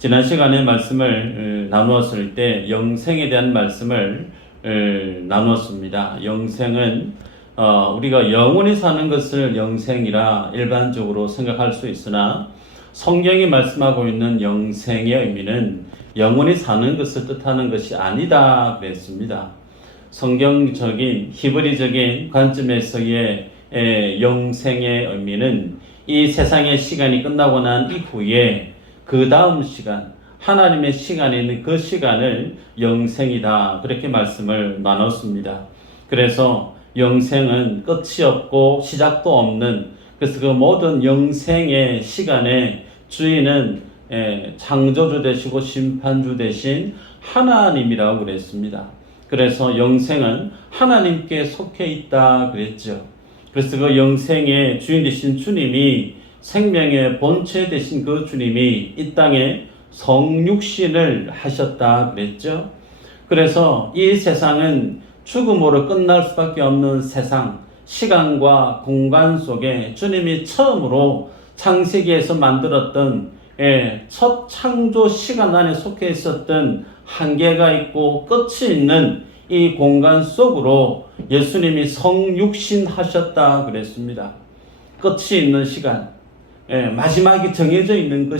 지난 시간에 말씀을 나누었을 때 영생에 대한 말씀을 나누었습니다. 영생은 우리가 영원히 사는 것을 영생이라 일반적으로 생각할 수 있으나 성경이 말씀하고 있는 영생의 의미는 영원히 사는 것을 뜻하는 것이 아니다 그랬습니다. 성경적인 히브리적인 관점에서의 영생의 의미는 이 세상의 시간이 끝나고 난 이후에 그 다음 시간, 하나님의 시간에 있는 그 시간을 영생이다 그렇게 말씀을 나눴습니다. 그래서 영생은 끝이 없고 시작도 없는, 그래서 그 모든 영생의 시간의 주인은 창조주 되시고 심판주 되신 하나님이라고 그랬습니다. 그래서 영생은 하나님께 속해 있다 그랬죠. 그래서 그 영생의 주인 되신 주님이, 생명의 본체 되신 그 주님이 이 땅에 성육신을 하셨다 그랬죠. 그래서 이 세상은 죽음으로 끝날 수밖에 없는 세상, 시간과 공간 속에 주님이 처음으로 창세기에서 만들었던 첫 창조 시간 안에 속해 있었던 한계가 있고 끝이 있는 이 공간 속으로 예수님이 성육신 하셨다 그랬습니다. 끝이 있는 시간, 마지막이 정해져 있는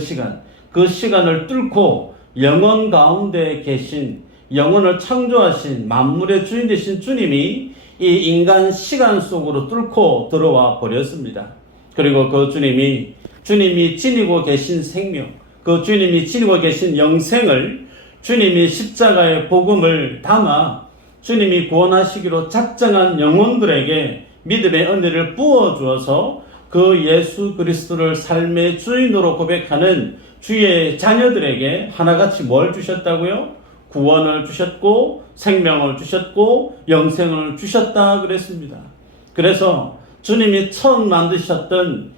그 시간을 뚫고 영원 가운데 계신, 영혼을 창조하신 만물의 주인 되신 주님이 이 인간 시간 속으로 뚫고 들어와 버렸습니다. 그리고 그 주님이 지니고 계신 생명, 그 주님이 지니고 계신 영생을 주님이 십자가의 복음을 담아 주님이 구원하시기로 작정한 영혼들에게 믿음의 은혜를 부어주어서 그 예수 그리스도를 삶의 주인으로 고백하는 주의 자녀들에게 하나같이 뭘 주셨다고요? 구원을 주셨고 생명을 주셨고 영생을 주셨다 그랬습니다. 그래서 주님이 처음 만드셨던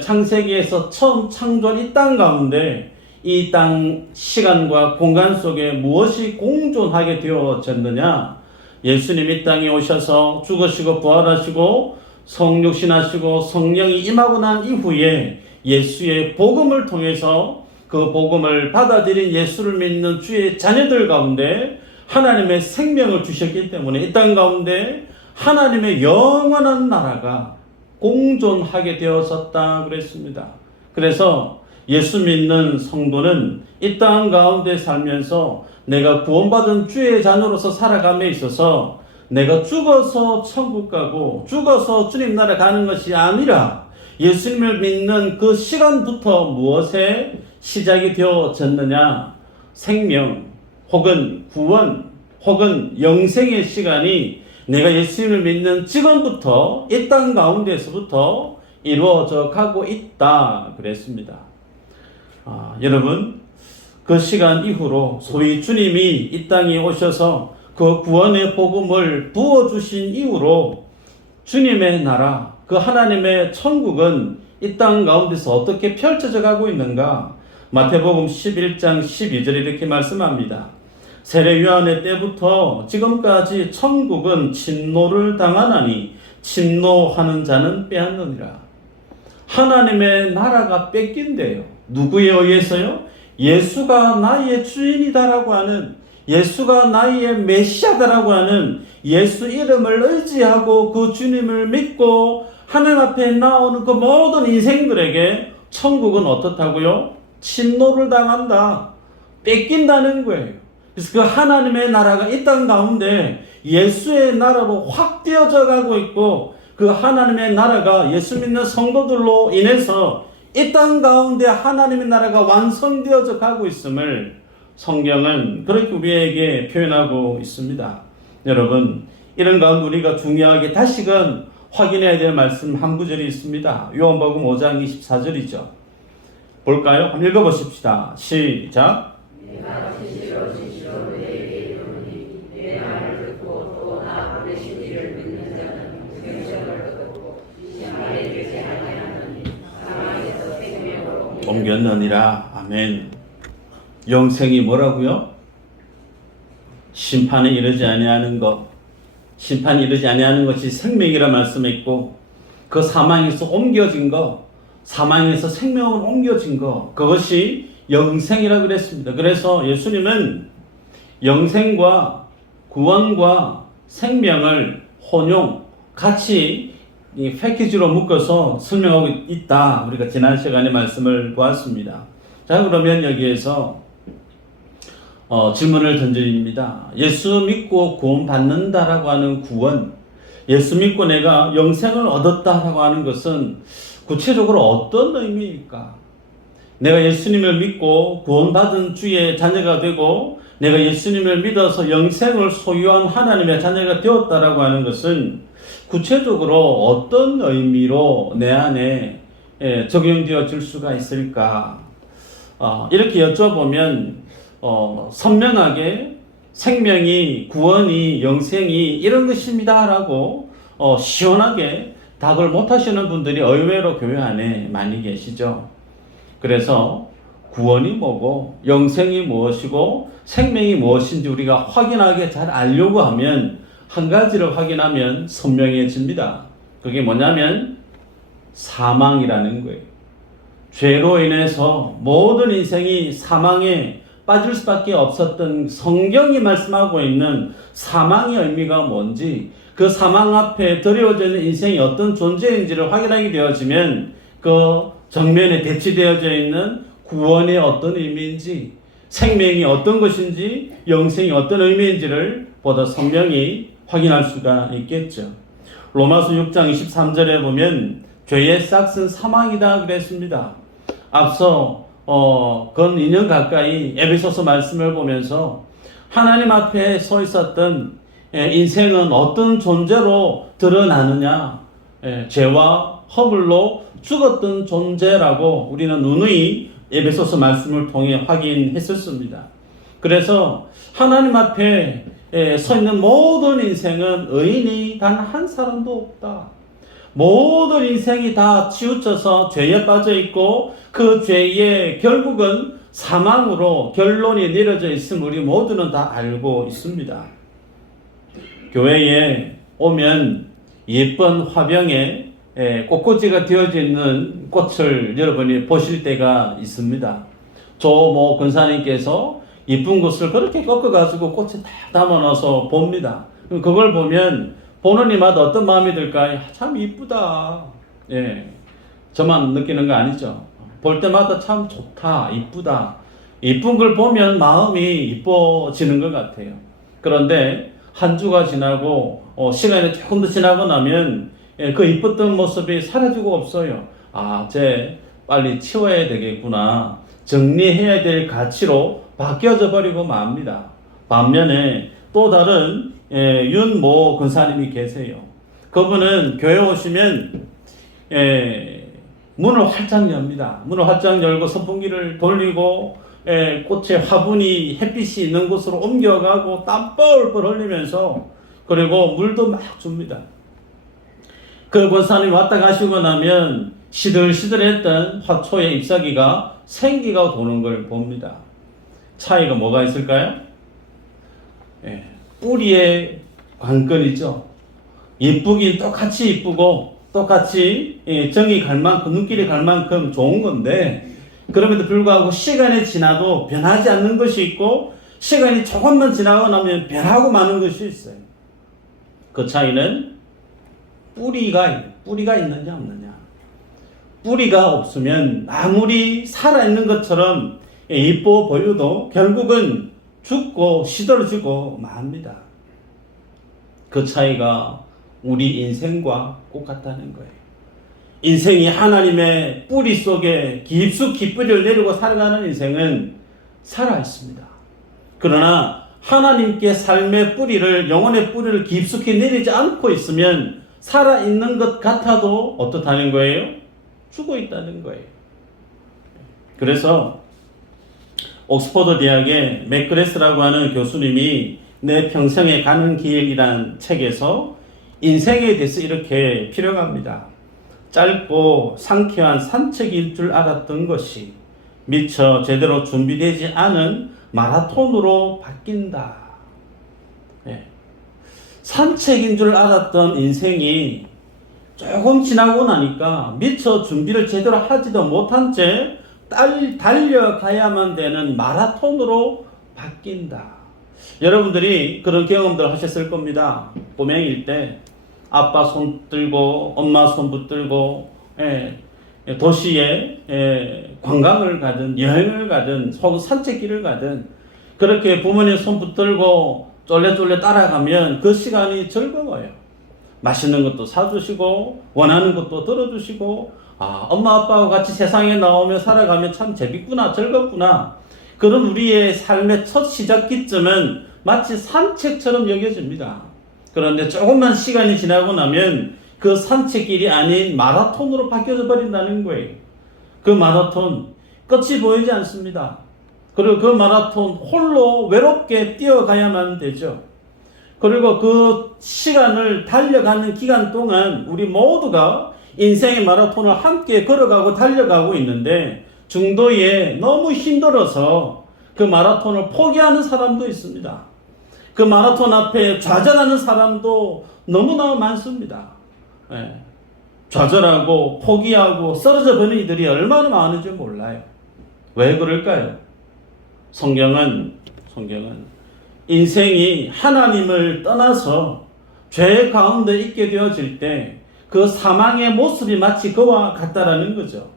창세기에서 처음 창조한 이 땅 가운데, 이 땅 시간과 공간 속에 무엇이 공존하게 되어졌느냐? 예수님이 이 땅에 오셔서 죽으시고 부활하시고 성육신하시고 성령이 임하고 난 이후에 예수의 복음을 통해서 그 복음을 받아들인 예수를 믿는 주의 자녀들 가운데 하나님의 생명을 주셨기 때문에 이 땅 가운데 하나님의 영원한 나라가 공존하게 되어졌다 그랬습니다. 그래서 예수 믿는 성도는 이 땅 가운데 살면서 내가 구원받은 주의 자녀로서 살아감에 있어서 내가 죽어서 천국 가고 죽어서 주님 나라 가는 것이 아니라 예수님을 믿는 그 시간부터 무엇에 시작이 되어졌느냐? 생명 혹은 구원 혹은 영생의 시간이 내가 예수님을 믿는 지금부터 이 땅 가운데서부터 이루어져 가고 있다 그랬습니다. 여러분, 그 시간 이후로 소위 주님이 이 땅에 오셔서 그 구원의 복음을 부어주신 이후로 주님의 나라, 그 하나님의 천국은 이 땅 가운데서 어떻게 펼쳐져 가고 있는가? 마태복음 11장 12절에 이렇게 말씀합니다. 세례 요한의 때부터 지금까지 천국은 침노를 당하나니 침노하는 자는 빼앗느니라. 하나님의 나라가 뺏긴대요. 누구에 의해서요? 예수가 나의 주인이다라고 하는, 예수가 나의 메시아다라고 하는 예수 이름을 의지하고 그 주님을 믿고 하나님 앞에 나오는 그 모든 인생들에게 천국은 어떻다고요? 침노를 당한다. 뺏긴다는 거예요. 그래서 그 하나님의 나라가 이 땅 가운데 예수의 나라로 확 되어져 가고 있고, 그 하나님의 나라가 예수 믿는 성도들로 인해서 이 땅 가운데 하나님의 나라가 완성되어져 가고 있음을 성경은 그렇게 우리에게 표현하고 있습니다. 여러분, 이런 가운데 우리가 중요하게 다시금 확인해야 될 말씀 한 구절이 있습니다. 요한복음 5장 24절이죠. 볼까요? 한번 읽어보십시다. 시작. 내가 진실로 너희에게 이르노니 내 말을 듣고 또 나 보내신 이를 믿는 자는 생명을 얻고 시험에 들지 아니하느니 사망에서 생명으로 옮겼느니라. 아멘. 영생이 뭐라고요? 심판에 이르지 아니하는 것, 심판에 이르지 아니하는 것이 생명이라 말씀했고, 그 사망에서 옮겨진 것, 사망에서 생명으로 옮겨진 것, 그것이 영생이라고 그랬습니다. 그래서 예수님은 영생과 구원과 생명을 혼용, 같이 이 패키지로 묶어서 설명하고 있다. 우리가 지난 시간에 말씀을 보았습니다. 자, 그러면 여기에서 질문을 던집니다. 예수 믿고 구원받는다라고 하는 구원, 예수 믿고 내가 영생을 얻었다라고 하는 것은 구체적으로 어떤 의미일까? 내가 예수님을 믿고 구원받은 주의 자녀가 되고 내가 예수님을 믿어서 영생을 소유한 하나님의 자녀가 되었다라고 하는 것은 구체적으로 어떤 의미로 내 안에 적용되어질 수가 있을까? 이렇게 여쭤보면 선명하게 생명이, 구원이, 영생이 이런 것입니다라고 시원하게 답을 못하시는 분들이 의외로 교회 안에 많이 계시죠. 그래서 구원이 뭐고 영생이 무엇이고 생명이 무엇인지 우리가 확인하게 잘 알려고 하면 한 가지를 확인하면 선명해집니다. 그게 뭐냐면 사망이라는 거예요. 죄로 인해서 모든 인생이 사망에 빠질 수밖에 없었던 성경이 말씀하고 있는 사망의 의미가 뭔지, 그 사망 앞에 드려져 있는 인생이 어떤 존재인지를 확인하게 되어지면 그 정면에 대치되어져 있는 구원의 어떤 의미인지, 생명이 어떤 것인지, 영생이 어떤 의미인지를 보다 선명히 확인할 수가 있겠죠. 로마서 6장 23절에 보면 죄의 싹은 사망이다 그랬습니다. 앞서 건 2년 가까이 에베소서 말씀을 보면서 하나님 앞에 서 있었던 인생은 어떤 존재로 드러나느냐, 죄와 허물로 죽었던 존재라고 우리는 누누이 에베소서 말씀을 통해 확인했었습니다. 그래서 하나님 앞에 서 있는 모든 인생은 의인이 단 한 사람도 없다. 모든 인생이 다 치우쳐서 죄에 빠져 있고 그 죄의 결국은 사망으로 결론이 내려져 있음을 우리 모두는 다 알고 있습니다. 교회에 오면 예쁜 화병에 꽃꽂이가 되어져 있는 꽃을 여러분이 보실 때가 있습니다. 조 권사님께서 예쁜 꽃을 그렇게 꺾어가지고 꽃에 다 담아놔서 봅니다. 그걸 보면 보는 이마다 어떤 마음이 들까요? 참 이쁘다. 저만 느끼는 거 아니죠. 볼 때마다 참 좋다, 이쁘다. 이쁜 걸 보면 마음이 이뻐지는 것 같아요. 그런데 한 주가 지나고 시간이 조금 더 지나고 나면 그 이뻤던 모습이 사라지고 없어요. 쟤 빨리 치워야 되겠구나. 정리해야 될 가치로 바뀌어져 버리고 맙니다. 반면에 또 다른 윤모 권사님이 계세요. 그분은 교회 오시면 문을 활짝 엽니다. 문을 활짝 열고 선풍기를 돌리고 꽃의 화분이 햇빛이 있는 곳으로 옮겨가고 땀 뻘뻘 흘리면서, 그리고 물도 막 줍니다. 그 권사님이 왔다 가시고 나면 시들시들했던 화초의 잎사귀가 생기가 도는 걸 봅니다. 차이가 뭐가 있을까요? 뿌리의 관건이죠. 이쁘긴 똑같이 이쁘고 똑같이 정이 갈 만큼, 눈길이 갈 만큼 좋은 건데, 그럼에도 불구하고 시간이 지나도 변하지 않는 것이 있고 시간이 조금만 지나고 나면 변하고 마는 것이 있어요. 그 차이는 뿌리가 있느냐 없느냐. 뿌리가 없으면 아무리 살아있는 것처럼 이뻐 보여도 결국은 죽고 시들어지고 맙니다. 그 차이가 우리 인생과 똑같다는 거예요. 인생이 하나님의 뿌리 속에 깊숙이 뿌리를 내리고 살아가는 인생은 살아있습니다. 그러나 하나님께 삶의 뿌리를, 영혼의 뿌리를 깊숙이 내리지 않고 있으면 살아있는 것 같아도 어떻다는 거예요? 죽어 있다는 거예요. 그래서 옥스퍼드 대학의 맥그레스라고 하는 교수님이 내 평생에 가는 길이란 책에서 인생에 대해서 이렇게 필요합니다. 짧고 상쾌한 산책일 줄 알았던 것이 미처 제대로 준비되지 않은 마라톤으로 바뀐다. 산책인 줄 알았던 인생이 조금 지나고 나니까 미처 준비를 제대로 하지도 못한 채 달려가야만 되는 마라톤으로 바뀐다. 여러분들이 그런 경험들 하셨을 겁니다. 꼬맹이일 때 아빠 손 들고 엄마 손 붙들고 도시에 관광을 가든 여행을 가든 혹은 산책길을 가든 그렇게 부모님 손 붙들고 쫄래쫄래 따라가면 그 시간이 즐거워요. 맛있는 것도 사주시고 원하는 것도 들어주시고 엄마 아빠와 같이 세상에 나오며 살아가면 참 재밌구나 즐겁구나. 그런 우리의 삶의 첫 시작기점은 마치 산책처럼 여겨집니다. 그런데 조금만 시간이 지나고 나면 그 산책길이 아닌 마라톤으로 바뀌어져 버린다는 거예요. 그 마라톤 끝이 보이지 않습니다. 그리고 그 마라톤 홀로 외롭게 뛰어가야만 되죠. 그리고 그 시간을 달려가는 기간 동안 우리 모두가 인생의 마라톤을 함께 걸어가고 달려가고 있는데 중도에 너무 힘들어서 그 마라톤을 포기하는 사람도 있습니다. 그 마라톤 앞에 좌절하는 사람도 너무나 많습니다. 좌절하고 포기하고 쓰러져 버린 이들이 얼마나 많은지 몰라요. 왜 그럴까요? 성경은 인생이 하나님을 떠나서 죄 가운데 있게 되어질 때 그 사망의 모습이 마치 그와 같다라는 거죠.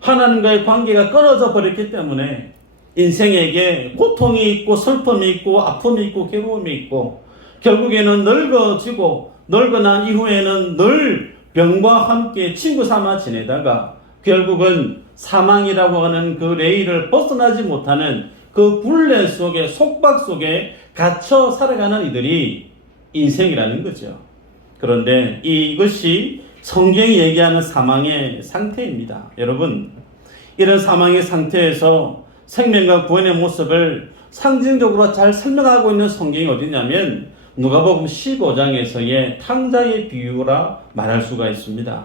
하나님과의 관계가 끊어져 버렸기 때문에 인생에게 고통이 있고 슬픔이 있고 아픔이 있고 괴로움이 있고 결국에는 늙어지고 늙고 난 이후에는 늘 병과 함께 친구 삼아 지내다가 결국은 사망이라고 하는 그 레일을 벗어나지 못하는 그 굴레 속에 속박 속에 갇혀 살아가는 이들이 인생이라는 거죠. 그런데 이것이 성경이 얘기하는 사망의 상태입니다. 여러분, 이런 사망의 상태에서 생명과 구원의 모습을 상징적으로 잘 설명하고 있는 성경이 어디냐면 누가복음 15장에서의 탕자의 비유라 말할 수가 있습니다.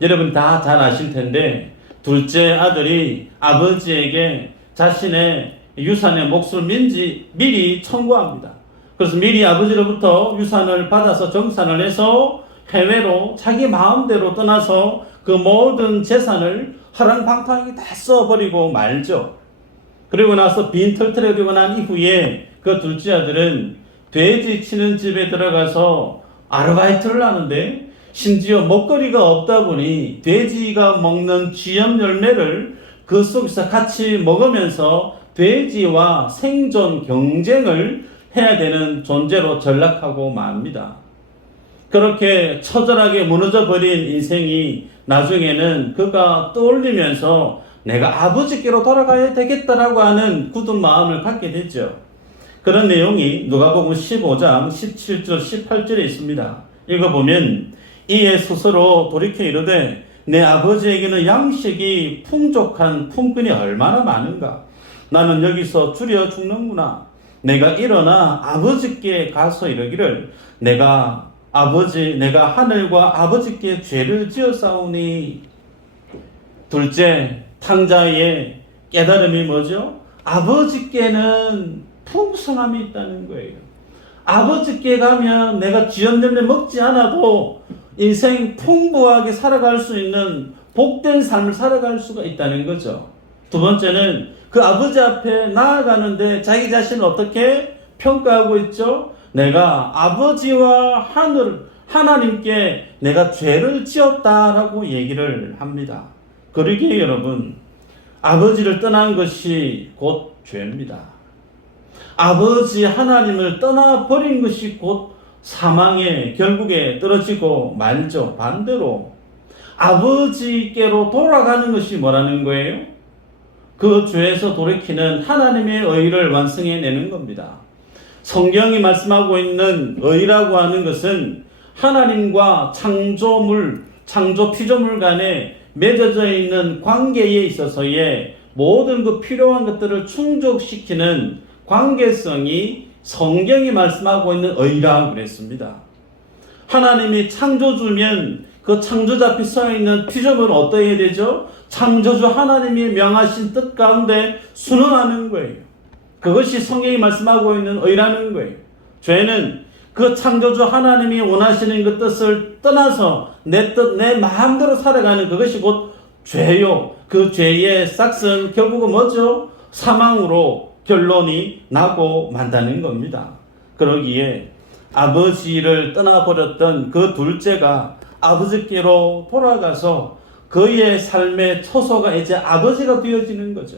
여러분 다 잘 아실 텐데 둘째 아들이 아버지에게 자신의 유산의 몫을 미리 청구합니다. 그래서 미리 아버지로부터 유산을 받아서 정산을 해서 해외로 자기 마음대로 떠나서 그 모든 재산을 허랑방탕하게 다 써버리고 말죠. 그리고 나서 빈털터리 되고 난 이후에 그 둘째 아들은 돼지 치는 집에 들어가서 아르바이트를 하는데 심지어 먹거리가 없다 보니 돼지가 먹는 쥐염 열매를 그 속에서 같이 먹으면서 돼지와 생존 경쟁을 해야 되는 존재로 전락하고 맙니다. 그렇게 처절하게 무너져 버린 인생이 나중에는 그가 떠올리면서 내가 아버지께로 돌아가야 되겠다라고 하는 굳은 마음을 갖게 되죠. 그런 내용이 누가복음 15장 17절 18절에 있습니다. 읽어보면 이에 스스로 돌이켜 이르되 내 아버지에게는 양식이 풍족한 품꾼이 얼마나 많은가. 나는 여기서 줄여 죽는구나. 내가 일어나 아버지께 가서 이르기를 내가 하늘과 아버지께 죄를 지었사오니. 둘째 탕자의 깨달음이 뭐죠? 아버지께는 풍성함이 있다는 거예요. 아버지께 가면 내가 쥐염열매 먹지 않아도 인생 풍부하게 살아갈 수 있는 복된 삶을 살아갈 수가 있다는 거죠. 두 번째는 그 아버지 앞에 나아가는데 자기 자신을 어떻게 평가하고 있죠? 내가 아버지와 하나님께 내가 죄를 지었다라고 얘기를 합니다. 그러기에 여러분, 아버지를 떠난 것이 곧 죄입니다. 아버지 하나님을 떠나버린 것이 곧 사망의 결국에 떨어지고 말죠. 반대로 아버지께로 돌아가는 것이 뭐라는 거예요? 그 죄에서 돌이키는 하나님의 의를 완성해내는 겁니다. 성경이 말씀하고 있는 의라고 하는 것은 하나님과 창조 피조물 간에 맺어져 있는 관계에 있어서의 모든 그 필요한 것들을 충족시키는 관계성이 성경이 말씀하고 있는 의라 그랬습니다. 하나님이 창조주면 그 창조자 앞에 서 있는 피조물은 어떠해야 되죠? 창조주 하나님이 명하신 뜻 가운데 순응하는 거예요. 그것이 성경이 말씀하고 있는 의라는 거예요. 죄는 그 창조주 하나님이 원하시는 그 뜻을 떠나서 내 뜻, 내 마음대로 살아가는 그것이 곧 죄요. 그 죄의 싹은 결국은 뭐죠? 사망으로 결론이 나고 만다는 겁니다. 그러기에 아버지를 떠나버렸던 그 둘째가 아버지께로 돌아가서 그의 삶의 처소가 이제 아버지가 되어지는 거죠.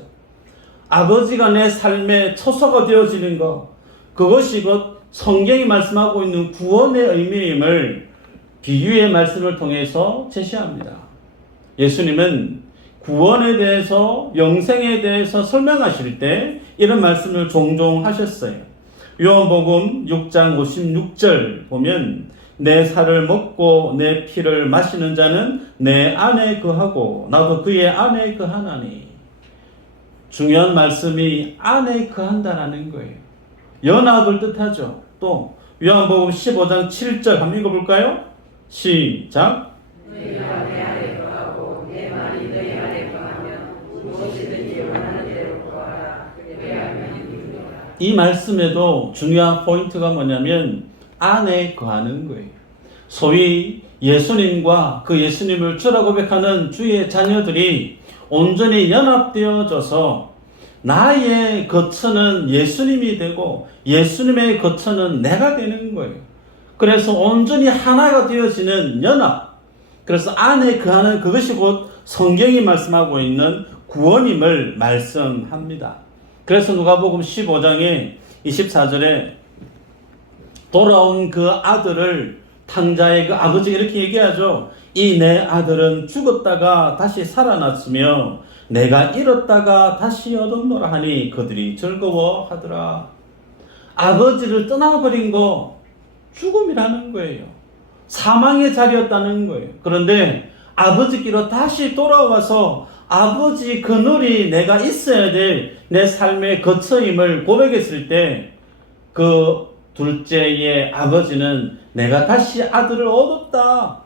아버지가 내 삶의 처소가 되어지는 것, 그것이 곧 성경이 말씀하고 있는 구원의 의미임을 비유의 말씀을 통해서 제시합니다. 예수님은 구원에 대해서, 영생에 대해서 설명하실 때 이런 말씀을 종종 하셨어요. 요한복음 6장 56절 보면 내 살을 먹고 내 피를 마시는 자는 내 안에 거하고 나도 그의 안에 거하나니. 중요한 말씀이 안에 거한다라는 거예요. 연합을 뜻하죠. 또 요한복음 15장 7절 한번 읽어볼까요? 시작. 너희가 내 안에 거하고 내 말이 너희 안에 거하면 무엇이든지 원하는 대로 구하라. 그리하면 이루리라. 이 말씀에도 중요한 포인트가 뭐냐면 안에 거하는 거예요. 소위 예수님과 그 예수님을 주라 고백하는 주의 자녀들이 온전히 연합되어져서 나의 거처는 예수님이 되고 예수님의 거처는 내가 되는 거예요. 그래서 온전히 하나가 되어지는 연합. 그래서 안에 거하는 그것이 곧 성경이 말씀하고 있는 구원임을 말씀합니다. 그래서 누가복음 15장에 24절에 돌아온 그 아들을 탕자의 그 아버지가 이렇게 얘기하죠. 이 내 아들은 죽었다가 다시 살아났으며 내가 잃었다가 다시 얻었노라 하니 그들이 즐거워하더라. 아버지를 떠나버린 거 죽음이라는 거예요. 사망의 자리였다는 거예요. 그런데 아버지께로 다시 돌아와서 아버지 그늘이 내가 있어야 될 내 삶의 거처임을 고백했을 때 그 둘째의 아버지는 내가 다시 아들을 얻었다.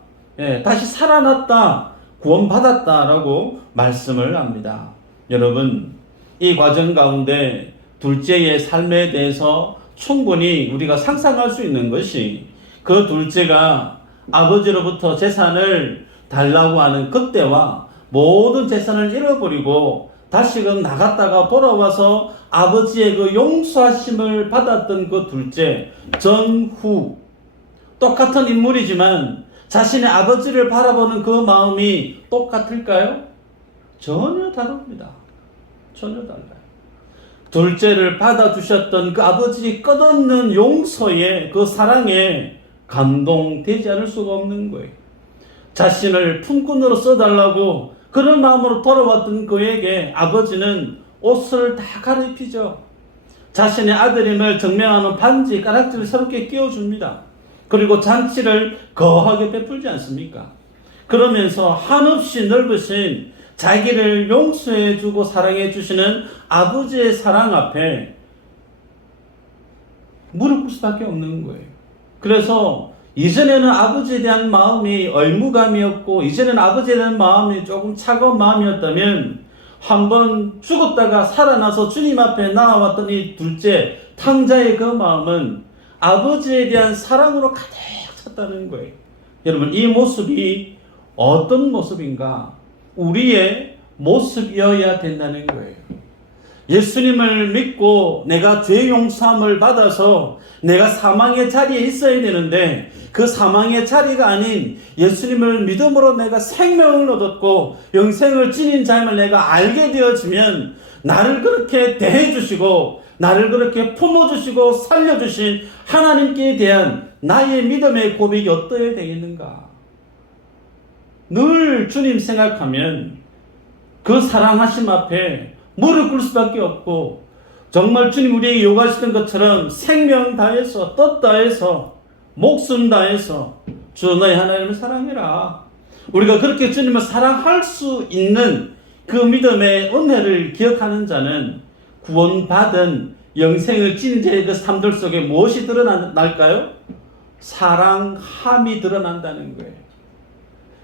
다시 살아났다. 구원받았다라고 말씀을 합니다. 여러분, 이 과정 가운데 둘째의 삶에 대해서 충분히 우리가 상상할 수 있는 것이 그 둘째가 아버지로부터 재산을 달라고 하는 그때와 모든 재산을 잃어버리고 다시금 나갔다가 돌아와서 아버지의 그 용서하심을 받았던 그 둘째 전후 똑같은 인물이지만 자신의 아버지를 바라보는 그 마음이 똑같을까요? 전혀 다릅니다. 전혀 달라요. 둘째를 받아주셨던 그 아버지의 끝없는 용서에 그 사랑에 감동되지 않을 수가 없는 거예요. 자신을 품꾼으로 써달라고 그런 마음으로 돌아왔던 그에게 아버지는 옷을 다 갈아입히죠. 자신의 아들임을 증명하는 반지, 가락지를 새롭게 끼워줍니다. 그리고 잔치를 거하게 베풀지 않습니까? 그러면서 한없이 넓으신 자기를 용서해주고 사랑해주시는 아버지의 사랑 앞에 무릎 꿇을 수밖에 없는 거예요. 그래서 이전에는 아버지에 대한 마음이 의무감이었고 이전에는 아버지에 대한 마음이 조금 차가운 마음이었다면 한번 죽었다가 살아나서 주님 앞에 나와왔던 이 둘째 탕자의 그 마음은 아버지에 대한 사랑으로 가득 찼다는 거예요. 여러분, 이 모습이 어떤 모습인가? 우리의 모습이어야 된다는 거예요. 예수님을 믿고 내가 죄 용서함을 받아서 내가 사망의 자리에 있어야 되는데 그 사망의 자리가 아닌 예수님을 믿음으로 내가 생명을 얻었고 영생을 지닌 자임을 내가 알게 되어지면 나를 그렇게 대해주시고 나를 그렇게 품어주시고 살려주신 하나님께 대한 나의 믿음의 고백이 어떠해야 되겠는가? 늘 주님 생각하면 그 사랑하심 앞에 무릎 꿇을 수밖에 없고 정말 주님 우리에게 요구하시던 것처럼 생명 다해서 뜻 다해서 목숨 다해서 주 너희 하나님을 사랑해라. 우리가 그렇게 주님을 사랑할 수 있는 그 믿음의 은혜를 기억하는 자는 구원받은 영생을 지닌 자의 그 삶들 속에 무엇이 드러날까요? 사랑함이 드러난다는 거예요.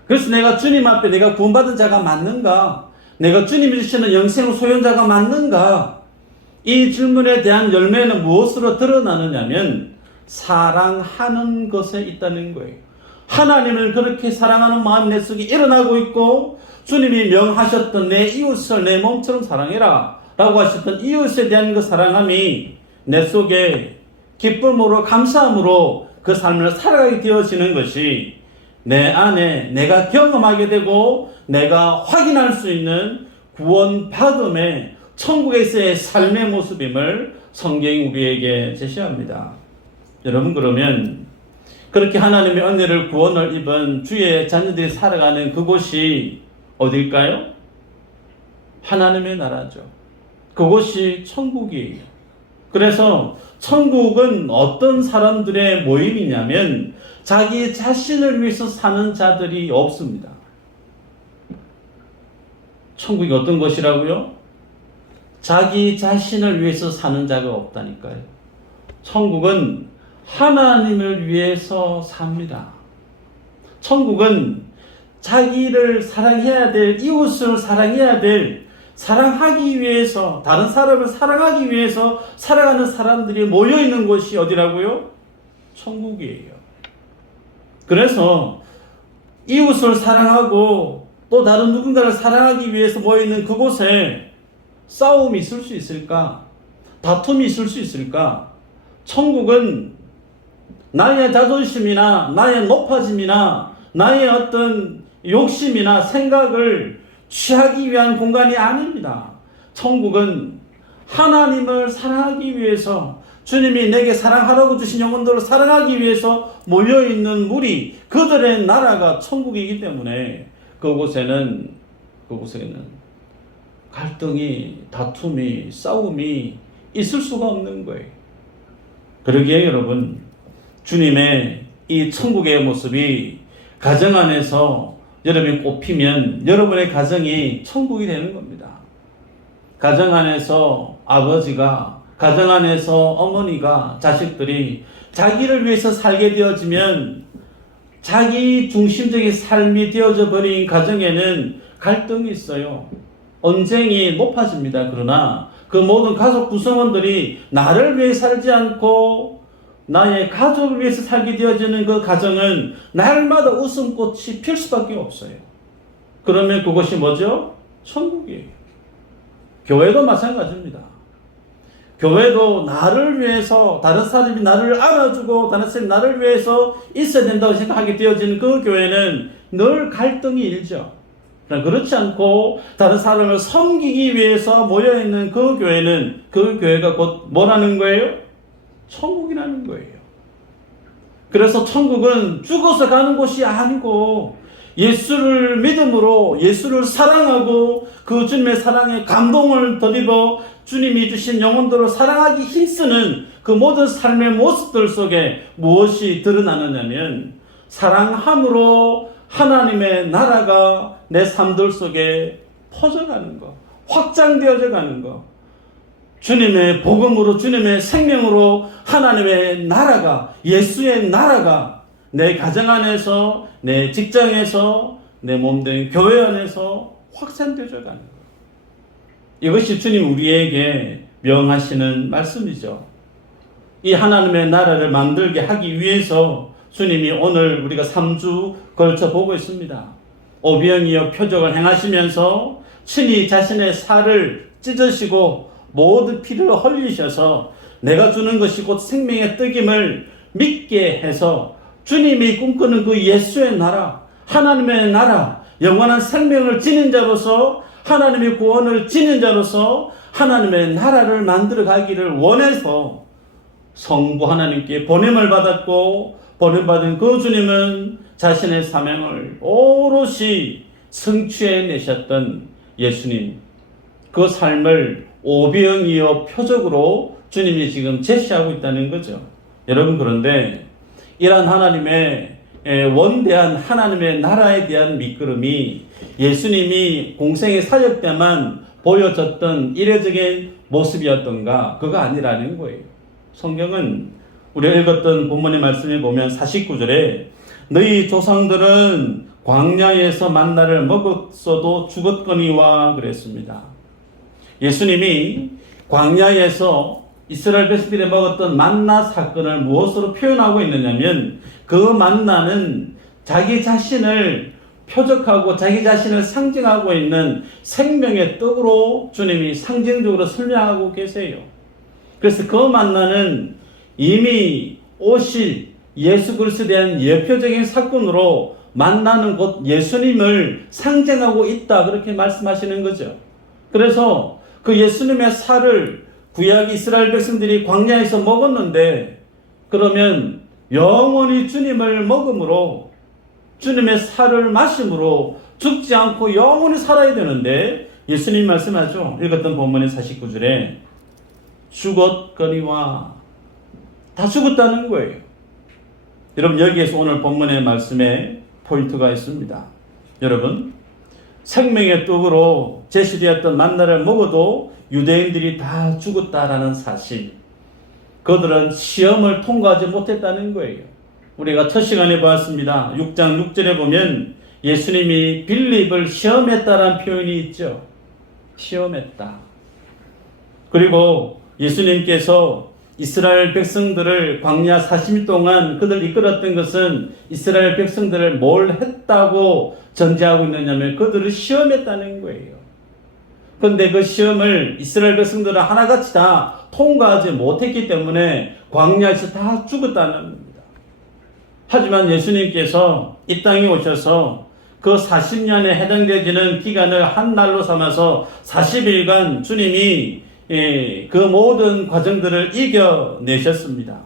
그래서 내가 주님 앞에 내가 구원받은 자가 맞는가? 내가 주님이 주시는 영생 소유자가 맞는가? 이 질문에 대한 열매는 무엇으로 드러나느냐면 사랑하는 것에 있다는 거예요. 하나님을 그렇게 사랑하는 마음이 내 속에 일어나고 있고, 주님이 명하셨던 내 이웃을 내 몸처럼 사랑해라 라고 하셨던 이웃에 대한 그 사랑함이 내 속에 기쁨으로 감사함으로 그 삶을 살아가게 되어지는 것이 내 안에 내가 경험하게 되고 내가 확인할 수 있는 구원받음의 천국에서의 삶의 모습임을 성경이 우리에게 제시합니다. 여러분, 그러면 그렇게 하나님의 은혜를 구원을 입은 주의 자녀들이 살아가는 그곳이 어딜까요? 하나님의 나라죠. 그곳이 천국이에요. 그래서 천국은 어떤 사람들의 모임이냐면 자기 자신을 위해서 사는 자들이 없습니다. 천국이 어떤 것이라고요? 자기 자신을 위해서 사는 자가 없다니까요. 천국은 하나님을 위해서 삽니다. 천국은 자기를 사랑해야 될, 이웃을 사랑해야 될, 사랑하기 위해서, 다른 사람을 사랑하기 위해서 살아가는 사람들이 모여있는 곳이 어디라고요? 천국이에요. 그래서 이웃을 사랑하고 또 다른 누군가를 사랑하기 위해서 모여있는 그곳에 싸움이 있을 수 있을까? 다툼이 있을 수 있을까? 천국은 나의 자존심이나 나의 높아짐이나 나의 어떤 욕심이나 생각을 취하기 위한 공간이 아닙니다. 천국은 하나님을 사랑하기 위해서, 주님이 내게 사랑하라고 주신 영혼들을 사랑하기 위해서 모여있는 무리, 그들의 나라가 천국이기 때문에 그곳에는 갈등이, 다툼이, 싸움이 있을 수가 없는 거예요. 그러기에 여러분, 주님의 이 천국의 모습이 가정 안에서 여러분이 꼽히면 여러분의 가정이 천국이 되는 겁니다. 가정 안에서 아버지가, 가정 안에서 어머니가, 자식들이 자기를 위해서 살게 되어지면 자기 중심적인 삶이 되어져 버린 가정에는 갈등이 있어요. 언쟁이 높아집니다. 그러나 그 모든 가족 구성원들이 나를 위해 살지 않고 나의 가족을 위해서 살게 되어지는 그 가정은 날마다 웃음꽃이 필 수밖에 없어요. 그러면 그것이 뭐죠? 천국이에요. 교회도 마찬가지입니다. 교회도 나를 위해서, 다른 사람이 나를 알아주고 다른 사람이 나를 위해서 있어야 된다고 생각하게 되어지는 그 교회는 늘 갈등이 일죠. 그러나 그렇지 않고 다른 사람을 섬기기 위해서 모여있는 그 교회는, 그 교회가 곧 뭐라는 거예요? 천국이라는 거예요. 그래서 천국은 죽어서 가는 곳이 아니고 예수를 믿음으로, 예수를 사랑하고 그 주님의 사랑에 감동을 덧입어 주님이 주신 영혼들을 사랑하기 힘쓰는 그 모든 삶의 모습들 속에 무엇이 드러나느냐면 사랑함으로 하나님의 나라가 내 삶들 속에 퍼져가는 것, 확장되어져 가는 것, 주님의 복음으로, 주님의 생명으로 하나님의 나라가, 예수의 나라가 내 가정 안에서, 내 직장에서, 내 몸된 교회 안에서 확산되어져 가는 것. 이것이 주님 우리에게 명하시는 말씀이죠. 이 하나님의 나라를 만들게 하기 위해서 주님이 오늘 우리가 3주 걸쳐 보고 있습니다. 오병이어 표적을 행하시면서 친히 자신의 살을 찢으시고 모든 피를 흘리셔서 내가 주는 것이 곧 생명의 떡임을 믿게 해서 주님이 꿈꾸는 그 예수의 나라, 하나님의 나라, 영원한 생명을 지닌 자로서, 하나님의 구원을 지닌 자로서 하나님의 나라를 만들어 가기를 원해서 성부 하나님께 보냄을 받았고, 보냄받은 그 주님은 자신의 사명을 오롯이 성취해 내셨던 예수님, 그 삶을 오병이어 표적으로 주님이 지금 제시하고 있다는 거죠. 여러분, 그런데 이러한 하나님의 원대한 하나님의 나라에 대한 밑거름이 예수님이 공생의 사역 때만 보여졌던 이례적인 모습이었던가? 그거 아니라는 거예요. 성경은 우리가 읽었던 본문의 말씀에 보면 49절에 너희 조상들은 광야에서 만나를 먹었어도 죽었거니와 그랬습니다. 예수님이 광야에서 이스라엘 백성들이 먹었던 만나 사건을 무엇으로 표현하고 있느냐면 그 만나는 자기 자신을 표적하고 자기 자신을 상징하고 있는 생명의 떡으로 주님이 상징적으로 설명하고 계세요. 그래서 그 만나는 이미 오실 예수 그리스도에 대한 예표적인 사건으로 만나는 곳 예수님을 상징하고 있다, 그렇게 말씀하시는 거죠. 그래서 그 예수님의 살을 구약 이스라엘 백성들이 광야에서 먹었는데, 그러면 영원히 주님을 먹음으로, 주님의 살을 마심으로 죽지 않고 영원히 살아야 되는데, 예수님이 말씀하죠. 읽었던 본문의 49절에 죽었거니와, 다 죽었다는 거예요. 여러분, 여기에서 오늘 본문의 말씀에 포인트가 있습니다. 여러분, 생명의 떡으로 제시되었던 만나를 먹어도 유대인들이 다 죽었다라는 사실, 그들은 시험을 통과하지 못했다는 거예요. 우리가 첫 시간에 보았습니다. 6장 6절에 보면 예수님이 빌립을 시험했다라는 표현이 있죠. 시험했다. 그리고 예수님께서 이스라엘 백성들을 광야 40일 동안 그들 이끌었던 것은 이스라엘 백성들을 뭘 했다고 전제하고 있느냐면 그들을 시험했다는 거예요. 그런데 그 시험을 이스라엘 백성들은 하나같이 다 통과하지 못했기 때문에 광야에서 다 죽었다는 겁니다. 하지만 예수님께서 이 땅에 오셔서 그 40년에 해당되지는 기간을 한 날로 삼아서 40일간 주님이 그 모든 과정들을 이겨내셨습니다.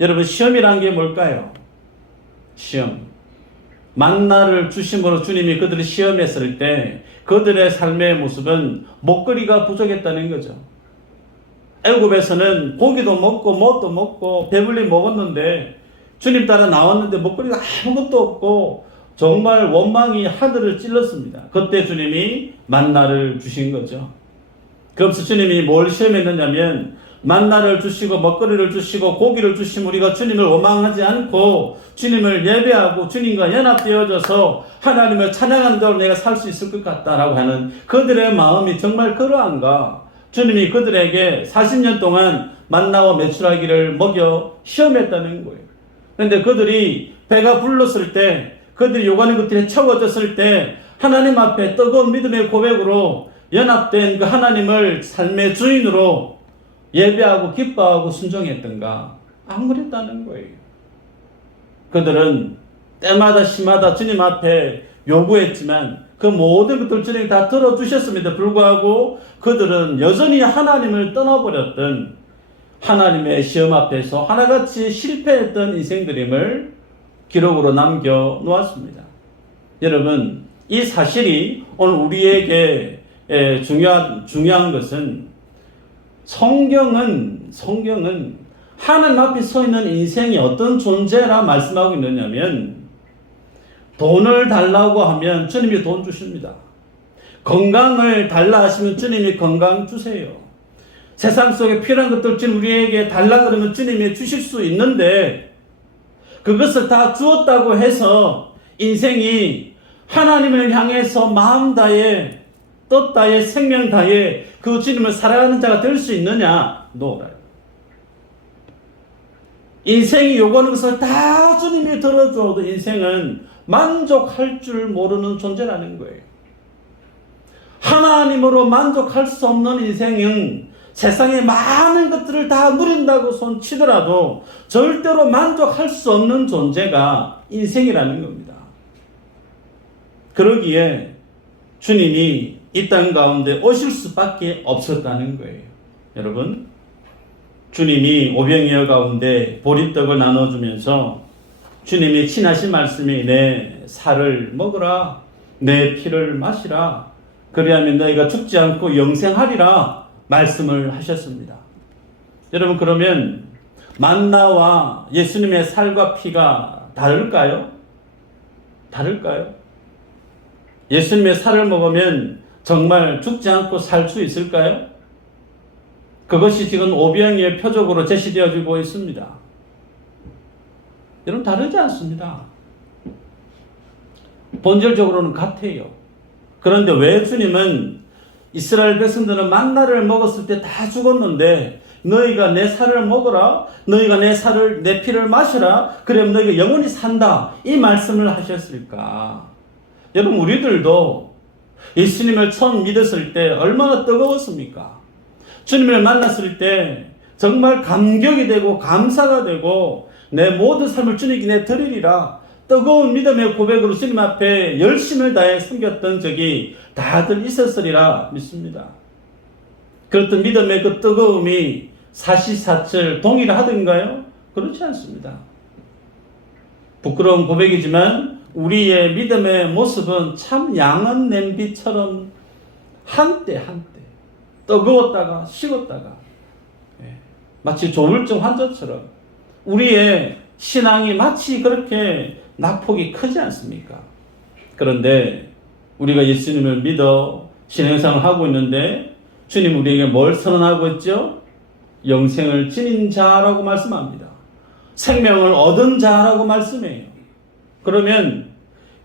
여러분, 시험이란 게 뭘까요? 시험. 만나를 주심으로 주님이 그들을 시험했을 때 그들의 삶의 모습은 먹거리가 부족했다는 거죠. 애굽에서는 고기도 먹고 뭣도 먹고 배불리 먹었는데 주님 따라 나왔는데 먹거리가 아무것도 없고 정말 원망이 하늘을 찔렀습니다. 그때 주님이 만나를 주신 거죠. 그러면서 주님이 뭘 시험했느냐면 만나를 주시고 먹거리를 주시고 고기를 주시면 우리가 주님을 원망하지 않고 주님을 예배하고 주님과 연합되어져서 하나님을 찬양하는 자로 내가 살 수 있을 것 같다라고 하는 그들의 마음이 정말 그러한가. 주님이 그들에게 40년 동안 만나와 메추라기를 먹여 시험했다는 거예요. 그런데 그들이 배가 불렀을 때, 그들이 요구하는 것들이 채워졌을 때 하나님 앞에 뜨거운 믿음의 고백으로 연합된 그 하나님을 삶의 주인으로 예배하고 기뻐하고 순종했던가? 안 그랬다는 거예요. 그들은 때마다 시마다 주님 앞에 요구했지만 그 모든 것들 주님이 다 들어주셨음에도 불구하고 그들은 여전히 하나님을 떠나버렸던, 하나님의 시험 앞에서 하나같이 실패했던 인생들임을 기록으로 남겨놓았습니다. 여러분, 이 사실이 오늘 우리에게 중요한 것은 성경은 하나님 앞에 서 있는 인생이 어떤 존재라 말씀하고 있느냐면, 돈을 달라고 하면 주님이 돈 주십니다. 건강을 달라 하시면 주님이 건강 주세요. 세상 속에 필요한 것들 지금 우리에게 달라 그러면 주님이 주실 수 있는데, 그것을 다 주었다고 해서 인생이 하나님을 향해서 마음 다해, 뜻 다해, 생명 다해 그 주님을 살아가는 자가 될 수 있느냐? 노라요. 인생이 요구하는 것을 다 주님이 들어줘도 인생은 만족할 줄 모르는 존재라는 거예요. 하나님으로 만족할 수 없는 인생은 세상의 많은 것들을 다 누린다고 손치더라도 절대로 만족할 수 없는 존재가 인생이라는 겁니다. 그러기에 주님이 이 땅 가운데 오실 수밖에 없었다는 거예요. 여러분, 주님이 오병이어 가운데 보리떡을 나눠주면서 주님이 친하신 말씀이 내 살을 먹으라, 내 피를 마시라, 그리하면 너희가 죽지 않고 영생하리라 말씀을 하셨습니다. 여러분, 그러면 만나와 예수님의 살과 피가 다를까요? 다를까요? 예수님의 살을 먹으면 정말 죽지 않고 살 수 있을까요? 그것이 지금 오병이의 표적으로 제시되어지고 있습니다. 여러분, 다르지 않습니다. 본질적으로는 같아요. 그런데 왜 주님은 이스라엘 백성들은 만나를 먹었을 때 다 죽었는데 너희가 내 살을 먹어라. 너희가 내 피를 마시라. 그러면 너희가 영원히 산다. 이 말씀을 하셨을까? 여러분, 우리들도 예수님을 처음 믿었을 때 얼마나 뜨거웠습니까? 주님을 만났을 때 정말 감격이 되고 감사가 되고 내 모든 삶을 주님께 내 드리리라. 뜨거운 믿음의 고백으로 주님 앞에 열심을 다해 섬겼던 적이 다들 있었으리라 믿습니다. 그렇던 믿음의 그 뜨거움이 사시사철 동일하던가요? 그렇지 않습니다. 부끄러운 고백이지만 우리의 믿음의 모습은 참 양은 냄비처럼 한때 뜨거웠다가 식었다가 마치 조울증 환자처럼 우리의 신앙이 마치 그렇게 낙폭이 크지 않습니까? 그런데 우리가 예수님을 믿어 신앙생활을 하고 있는데 주님 우리에게 뭘 선언하고 있죠? 영생을 지닌 자라고 말씀합니다. 생명을 얻은 자라고 말씀해요. 그러면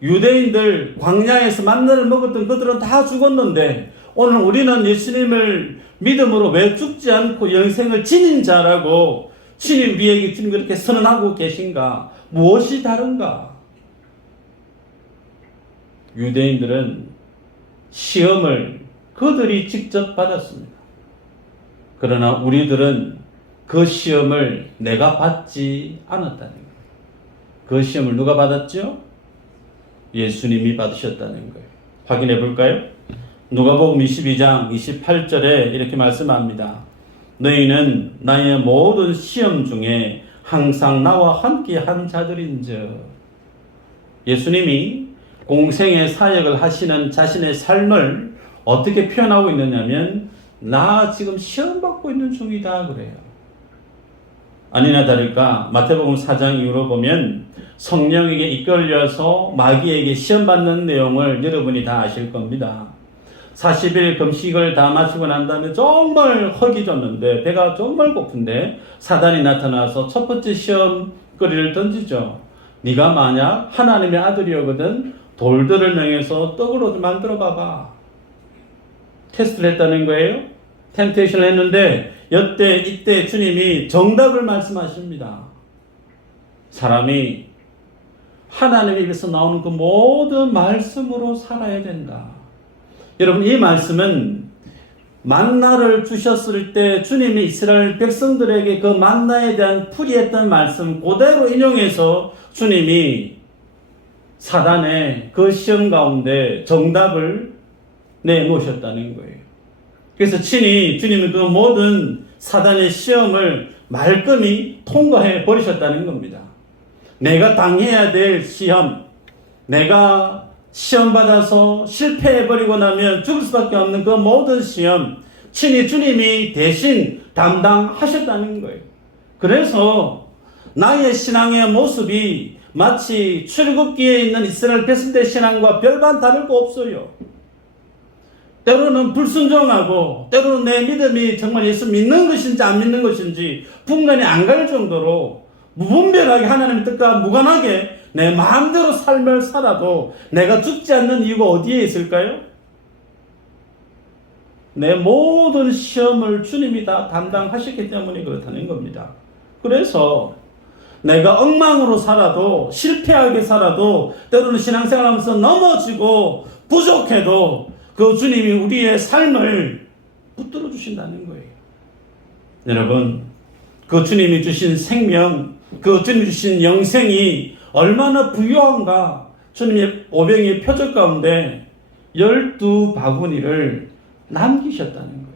유대인들 광야에서 만나를 먹었던 그들은 다 죽었는데 오늘 우리는 예수님을 믿음으로 왜 죽지 않고 영생을 지닌 자라고 주님 우리에게 주님 그렇게 선언하고 계신가? 무엇이 다른가? 유대인들은 시험을 그들이 직접 받았습니다. 그러나 우리들은 그 시험을 내가 받지 않았다는 거예요. 그 시험을 누가 받았죠? 예수님이 받으셨다는 거예요. 확인해 볼까요? 누가복음 22장 28절에 이렇게 말씀합니다. 너희는 나의 모든 시험 중에 항상 나와 함께 한 자들인즉. 예수님이 공생의 사역을 하시는 자신의 삶을 어떻게 표현하고 있느냐면 나 지금 시험 받고 있는 중이다 그래요. 아니나 다를까 마태복음 4장 이후로 보면 성령에게 이끌려서 마귀에게 시험 받는 내용을 여러분이 다 아실 겁니다. 40일 금식을 다 마치고 난 다음에 정말 허기 졌는데 배가 정말 고픈데 사단이 나타나서 첫 번째 시험거리를 던지죠. 네가 만약 하나님의 아들이거든 돌들을 명해서 떡으로 만들어 봐봐. 테스트를 했다는 거예요. 템테이션을 했는데 이때 주님이 정답을 말씀하십니다. 사람이 하나님의 입에서 나오는 그 모든 말씀으로 살아야 된다. 여러분 이 말씀은 만나를 주셨을 때 주님이 이스라엘 백성들에게 그 만나에 대한 풀이했던 말씀 그대로 인용해서 주님이 사단의 그 시험 가운데 정답을 내놓으셨다는 거예요. 그래서 친히 주님은 그 모든 사단의 시험을 말끔히 통과해 버리셨다는 겁니다. 내가 당해야 될 시험, 내가 시험 받아서 실패해 버리고 나면 죽을 수밖에 없는 그 모든 시험, 친히 주님이 대신 담당하셨다는 거예요. 그래서 나의 신앙의 모습이 마치 출애굽기에 있는 이스라엘 백성들의 신앙과 별반 다를 거 없어요. 때로는 불순종하고 때로는 내 믿음이 정말 예수 믿는 것인지 안 믿는 것인지 분간이 안 갈 정도로 무분별하게 하나님의 뜻과 무관하게 내 마음대로 삶을 살아도 내가 죽지 않는 이유가 어디에 있을까요? 내 모든 시험을 주님이 다 담당하셨기 때문에 그렇다는 겁니다. 그래서 내가 엉망으로 살아도 실패하게 살아도 때로는 신앙생활하면서 넘어지고 부족해도 그 주님이 우리의 삶을 붙들어 주신다는 거예요. 여러분 그 주님이 주신 생명, 그 주님이 주신 영생이 얼마나 부유한가. 주님의 오병이의 표적 가운데 12바구니를 남기셨다는 거예요.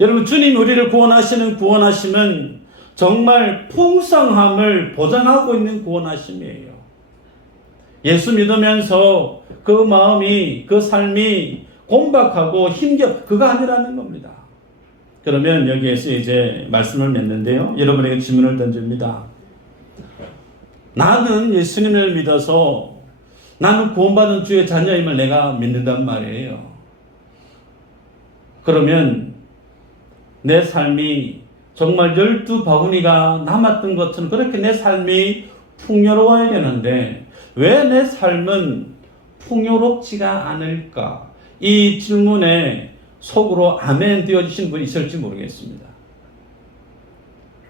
여러분 주님이 우리를 구원하시는 구원하심은 정말 풍성함을 보장하고 있는 구원하심이에요. 예수 믿으면서 그 마음이 그 삶이 곤박하고 그거 아니라는 겁니다. 그러면 여기에서 이제 말씀을 맺는데요. 여러분에게 질문을 던집니다. 나는 예수님을 믿어서 나는 구원받은 주의 자녀임을 내가 믿는단 말이에요. 그러면 내 삶이 정말 12바구니가 남았던 것처럼 그렇게 내 삶이 풍요로워야 되는데 왜 내 삶은 풍요롭지가 않을까? 이 질문에 속으로 아멘 되어주신 분이 있을지 모르겠습니다.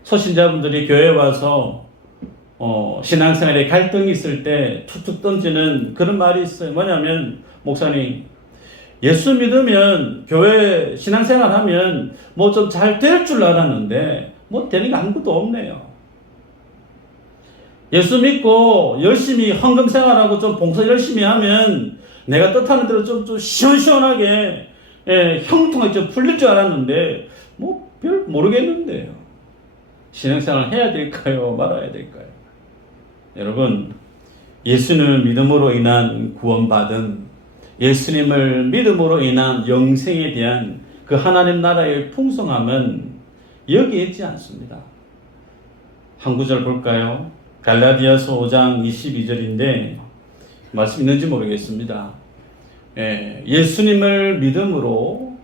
초신자분들이 교회에 와서 신앙생활에 갈등이 있을 때 툭툭 던지는 그런 말이 있어요. 뭐냐면, 목사님, 예수 믿으면 교회 신앙생활 하면 뭐 좀 잘 될 줄 알았는데 뭐 되는 게 아무것도 없네요. 예수 믿고 열심히 헌금 생활하고 좀 봉사 열심히 하면 내가 뜻하는 대로 좀 시원시원하게 형통하게 좀 풀릴 줄 알았는데 뭐 별 모르겠는데요. 신앙생활 해야 될까요? 말아야 될까요? 여러분, 예수님을 믿음으로 인한 구원받은, 예수님을 믿음으로 인한 영생에 대한 그 하나님 나라의 풍성함은 여기에 있지 않습니다. 한 구절 볼까요? 갈라디아서 5장 22절인데 말씀 있는지 모르겠습니다. 예수님을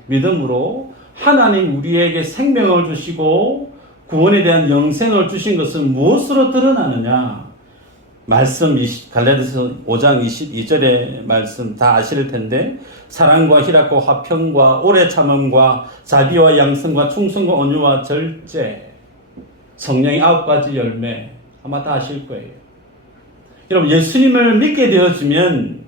믿음으로 하나님 우리에게 생명을 주시고 구원에 대한 영생을 주신 것은 무엇으로 드러나느냐? 말씀 갈라디아서 5장 22절의 말씀 다 아실 텐데, 사랑과 희락과 화평과 오래 참음과 자비와 양성과 충성과 온유와 절제, 성령의 9가지 열매, 아마 다 아실 거예요. 여러분, 예수님을 믿게 되어지면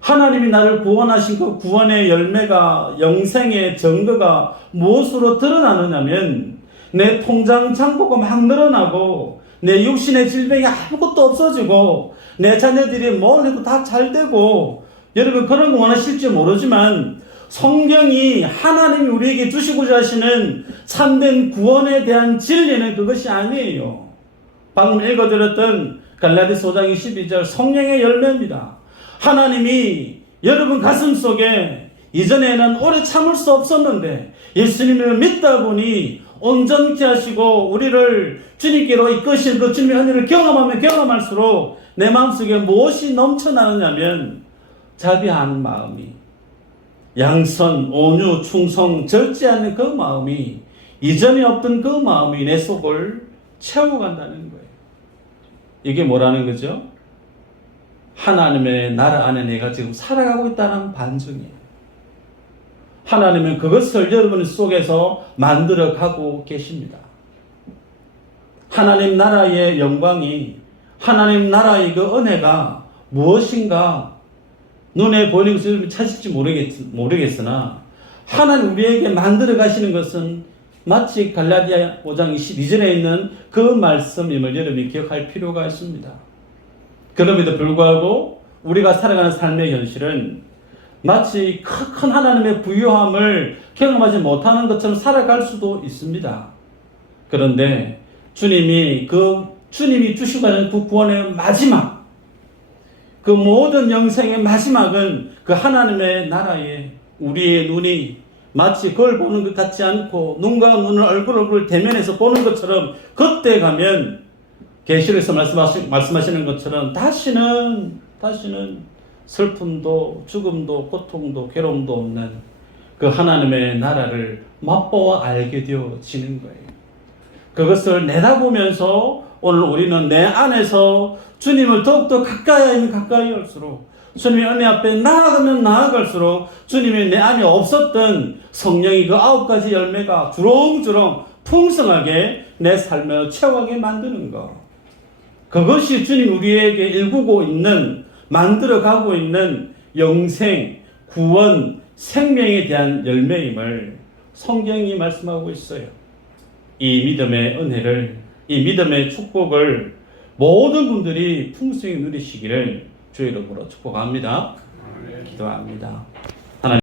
하나님이 나를 구원하신 그 구원의 열매가, 영생의 증거가 무엇으로 드러나느냐면, 내 통장 잔고가 막 늘어나고 내 육신의 질병이 아무것도 없어지고 내 자녀들이 뭘 해도 다 잘 되고, 여러분 그런 거 원하실지 모르지만 성경이 하나님이 우리에게 주시고자 하시는 참된 구원에 대한 진리는 그것이 아니에요. 방금 읽어드렸던 갈라디아서 5장 22절 성령의 열매입니다. 하나님이 여러분 가슴 속에 이전에는 오래 참을 수 없었는데 예수님을 믿다 보니 온전케 하시고 우리를 주님께로 이끄신 그 주님의 은혜를 경험하면 경험할수록 내 마음속에 무엇이 넘쳐나느냐면 자비한 마음이, 양선, 온유, 충성, 절제하는 그 마음이, 이전에 없던 그 마음이 내 속을 채워간다는 거예요. 이게 뭐라는 거죠? 하나님의 나라 안에 내가 지금 살아가고 있다는 반증이에요. 하나님은 그것을 여러분 속에서 만들어가고 계십니다. 하나님 나라의 영광이, 하나님 나라의 그 은혜가 무엇인가 눈에 보이는 것을 찾을지 모르겠으나 하나님 우리에게 만들어 가시는 것은 마치 갈라디아 5장 22절에 있는 그 말씀임을 여러분이 기억할 필요가 있습니다. 그럼에도 불구하고 우리가 살아가는 삶의 현실은 마치 큰 하나님의 부유함을 경험하지 못하는 것처럼 살아갈 수도 있습니다. 그런데 주님이 주시고 하는 그 구원의 마지막, 그 모든 영생의 마지막은 그 하나님의 나라에 우리의 눈이 마치 그걸 보는 것 같지 않고 눈과 눈을 얼굴을 대면해서 보는 것처럼, 그때 가면 계시록에서 말씀하시는 것처럼 다시는 슬픔도 죽음도 고통도 괴로움도 없는 그 하나님의 나라를 맛보아 알게 되어지는 거예요. 그것을 내다보면서 오늘 우리는 내 안에서 주님을 더욱더 가까이 할수록, 주님의 은혜 앞에 나아가면 나아갈수록 주님이 내 안에 없었던 성령이 그 9가지 열매가 주렁주렁 풍성하게 내 삶을 채워가게 만드는 것, 그것이 주님 우리에게 일구고 있는, 만들어가고 있는 영생, 구원, 생명에 대한 열매임을 성경이 말씀하고 있어요. 이 믿음의 은혜를, 이 믿음의 축복을 모든 분들이 풍성히 누리시기를 주의 이름으로 축복합니다. 기도합니다.